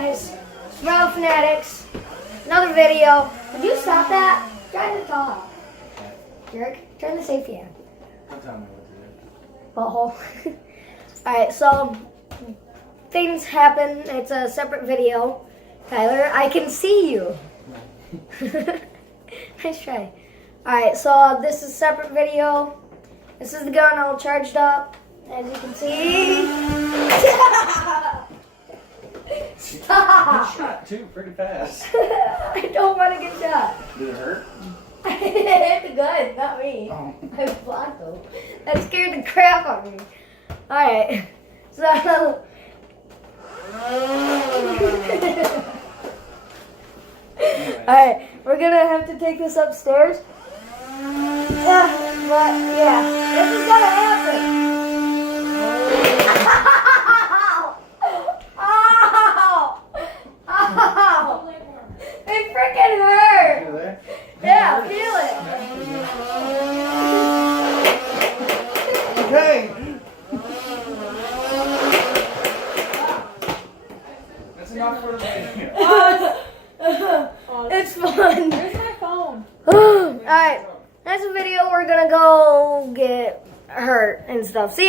guys, it's Rival Fanatics. Another video. Would you stop that? Try to talk. Jerk, turn the safety on. Don't tell me what Butthole. Alright, so things happen. It's a separate video. Tyler, I can see you. Nice try. Alright, so this is a separate video. This is the gun all charged up. As you can see. Stop! Shot too pretty fast. I don't want to get shot. Did it hurt? I hit the gun, not me. Oh. I blocked him. That scared the crap out of me. Alright. So alright, we're gonna have to take this upstairs. Yeah, but yeah, this is gonna happen. Ow! Ow! It freaking hurt! Feel there? Yeah, feel it. Okay. That's enough for the video. It's fun. Where's my phone? Alright, next video we're gonna go get hurt and stuff. See ya.